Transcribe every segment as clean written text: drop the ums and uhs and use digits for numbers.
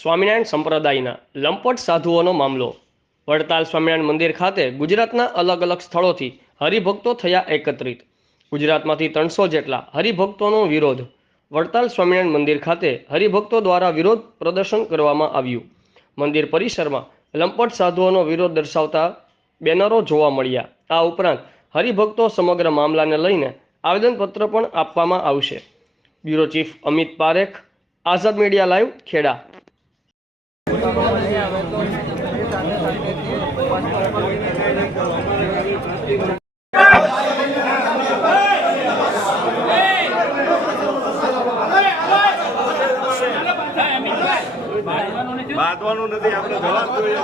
સ્વામિનારાયણ સંપ્રદાયના લંપટ સાધુઓનો મામલો. વડતાલ સ્વામિનારાયણ મંદિર ખાતે ગુજરાતના અલગ અલગ સ્થળોથી હરિભક્તો થયા એકત્રિત. ગુજરાતમાંથી 300 જેટલા હરિભક્તોનો વિરોધ. વડતાલ સ્વામિનારાયણ મંદિર ખાતે હરિભક્તો દ્વારા વિરોધ પ્રદર્શન કરવામાં આવ્યું. મંદિર પરિસરમાં લંપટ સાધુઓનો વિરોધ દર્શાવતા બેનરો જોવા મળ્યા. આ ઉપરાંત હરિભક્તો સમગ્ર મામલાને લઈને આવેદનપત્ર પણ આપવામાં આવશે. બ્યુરો ચીફ અમિત પારેખ, આઝાદ મીડિયા લાઈવ, ખેડા. બાંધવાનું નથી, આપણે જવાબ જોઈએ.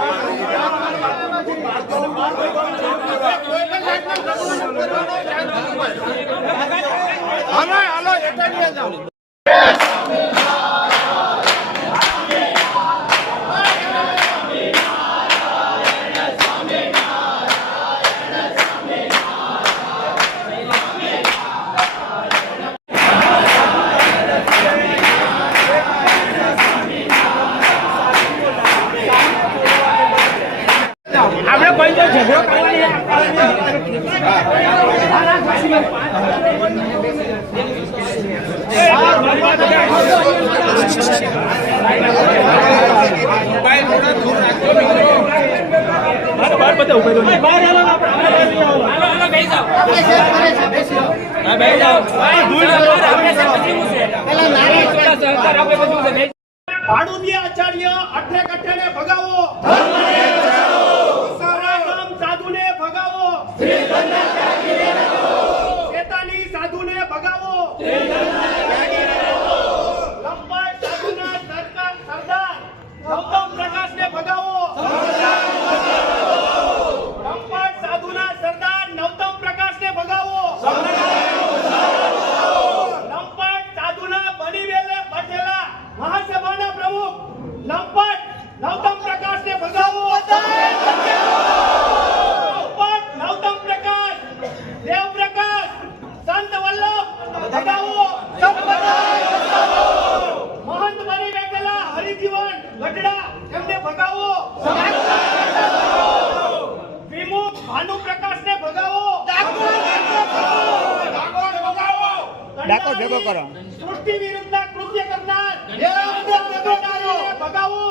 આપણે કોઈ તો ઝઘડો કરવાની આચાર્ય અઠે કઠે ભગાવો, સાધુને ભગાવો, શેતાની સાધુને ભગાવો, લંપટ સાધુના સરદાર ગૌતમ પ્રકાશને ભગાવો, લંપટ સાધુના સરદાર નૌતમ પ્રકાશને ભગાવો, લંપટ સાધુના બની બેઠેલા મહાસભાના પ્રમુખ લંપટ નૌતમ પ્રકાશને ભગાવો, નૌતમ પ્રકાશ, દેવ પ્રકાશ, સંત વલ્લભ ભગાવો, મહંત બની બેઠેલા હરિજીવન ગઢડા એમને ભગાવો, વિમુખ ભાનુ પ્રકાશને ભગાવો, ડાકોર ભેગો કરો, સૃષ્ટિ વિરુદ્ધના કૃત્ય કરનાર ભગાવો,